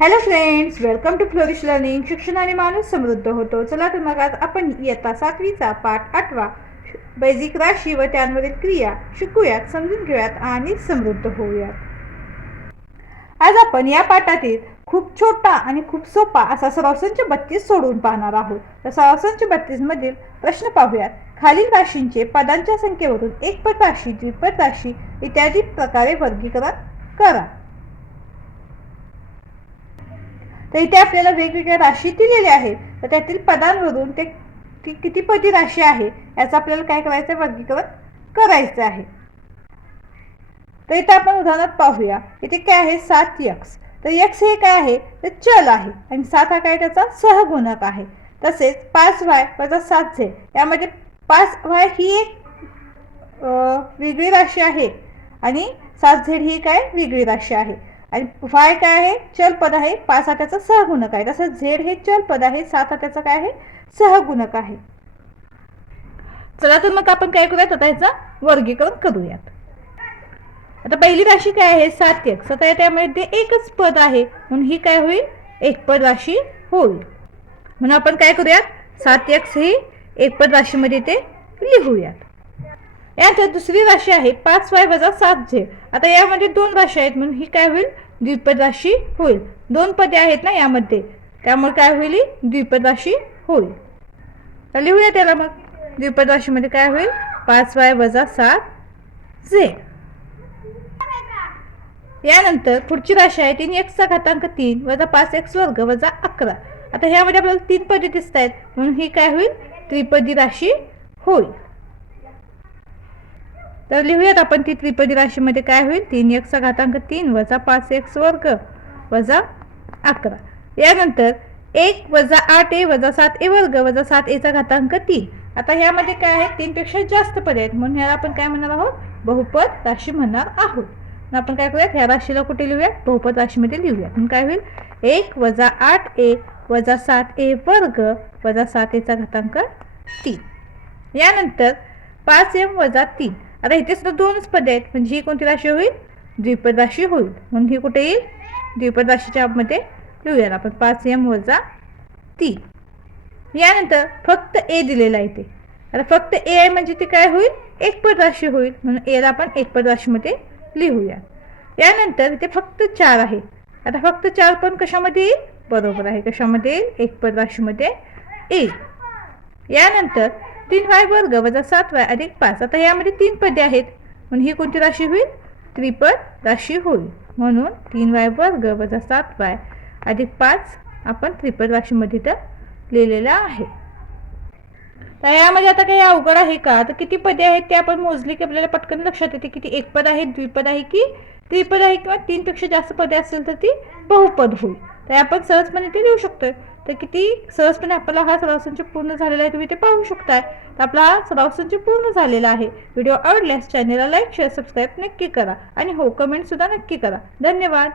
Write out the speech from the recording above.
Hello friends welcome to flourish learning शिक्षणाने माणूस समृद्ध होतो. चला तर मग आज आपण इयत्ता सातवीचा पाठ आठवा. बैजिक राशी व त्यांवरील क्रिया शिकूयात समजून घेऊयात आणि समृद्ध होऊयात. आज आपण या पाठातील खूप छोटा आणि खूप सोपा असा सरावसंच बत्तीस सोडवून पाहणार आहोत. तर सरावसंच बत्तीस मधील प्रश्न पाहूयात. खालील राशींचे पदांच्या संख्येवरून एकपद राशी द्विपद राशी इत्यादी प्रकारे वर्गीकरण करा. तर इथे आपल्याला वेगवेगळ्या राशी दिलेल्या आहेत. तर त्यातील पदांवरून ते ती किती पदी राशी आहे याचं आपल्याला काय करायचं आहे? वर्गीकरण करायचं आहे. तर इथे आपण उदाहरणात पाहूया. इथे काय आहे? सात यक्स. तर यक्स हे काय आहे? तर चल आहे. आणि सात हा काय? त्याचा सहगुणक आहे. तसेच पाच वाय वजा सात झे यामध्ये पाच वाय ही एक वेगळी राशी आहे. आणि सात झेड ही काय? वेगळी राशी आहे. आणि फाय काय आहे? चल पद आहे. पाच हात्याचा सहगुणक आहे. तसंच झेड हे चल पद आहे. सात हात्याचं काय आहे? सहगुणक आहे. चला तर मग आपण काय करूयात? आता ह्याचं वर्गीकरण करूयात. आता पहिली राशी काय आहे? सात एक. आता त्यामध्ये एकच पद आहे. म्हणून ही काय होईल? एक पद राशी होईल. म्हणून आपण काय करूयात? सात ही एक पद राशीमध्ये ते लिहूयात. यानंतर दुसरी राशी आहे पाच वाय वजा सात झे आता यामध्ये दोन राशी आहेत म्हणून ही काय होईल? द्विपद राशी होईल. दोन पदे आहेत ना यामध्ये. त्यामुळे काय होईल? द्विपद राशी होईल. तर लिहूया त्याला मग. द्विपद राशीमध्ये काय होईल? पाच वाय वजा सात झे यानंतर पुढची राशी आहे तीन एक्सचा घातांक तीन वजा पाच एक्स वर्ग वजा अकरा. आता ह्यामध्ये आपल्याला तीन पदे दिसत आहेत म्हणून ही काय होईल? त्रिपदी राशी होईल. तर लिहूयात आपण ती त्रिपदी राशीमध्ये काय होईल? तीन एकचा घातांक तीन वजा पाच एक्स वर्ग वजा अकरा. यानंतर एक वजा आठ ए वजा सात ए वर्ग वजा सात एचा घातांक तीन. आता ह्यामध्ये काय आहे? तीनपेक्षा जास्त पदे आहेत. म्हणून ह्याला आपण काय म्हणणार आहोत? बहुपद राशी म्हणणार आहोत. मग आपण काय करूयात? ह्या राशीला कुठे लिहूयात? बहुपद राशीमध्ये लिहूयात. म्हणून काय होईल? एक वजा आठ ए वजा सात ए वर्ग वजा सात एचा घातांक तीन. यानंतर पाच एम वजा तीन. आता इथे सुद्धा दोनच पदे आहेत. म्हणजे ही कोणती राशी होईल? द्विपद राशी होईल. म्हणून ही कुठे येईल? द्विपद राशीच्या मध्ये लिहूया आपण. पाच एम वजा तीन. यानंतर फक्त ए दिलेला आहे ते आता फक्त ए आहे म्हणजे ते काय होईल? एक पद राशी होईल. म्हणून एला आपण एक पद राशीमध्ये लिहूया. यानंतर इथे फक्त चार आहे. आता फक्त चार पण कशामध्ये येईल? बरोबर आहे. कशामध्ये येईल? एक पद राशीमध्ये येईल. यानंतर तीन वाय वर्ग वजा सात वाय अधिक पाच. आता यामध्ये तीन पदे आहेत. म्हणून ही कोणती राशी होईल? त्रिपद राशी होईल. म्हणून तीन वाय वर्ग वजा सात वाय अधिक पाच आपण त्रिपद राशीमध्ये तर लिहिलेलं आहे. तर यामध्ये आता काही अवघड आहे का? तर किती पदे आहेत ते आपण मोजली की आपल्याला पटकन लक्षात येते किती एक पद आहे द्विपद आहे की त्रिपद आहे किंवा तीनपेक्षा जास्त पदे असेल तर ती बहुपद होईल. तर आपण सहजपणे ते लिहू शकतो तर किती सहजपणे आपला हा सराव संच पूर्ण झालेला आहे तुम्ही ते पाहू शकताय. तर आपला हा सराव संच पूर्ण झालेला आहे. व्हिडिओ आवडल्यास चॅनेलला लाईक शेअर सबस्क्राईब नक्की करा. आणि हो कमेंट सुद्धा नक्की करा. धन्यवाद.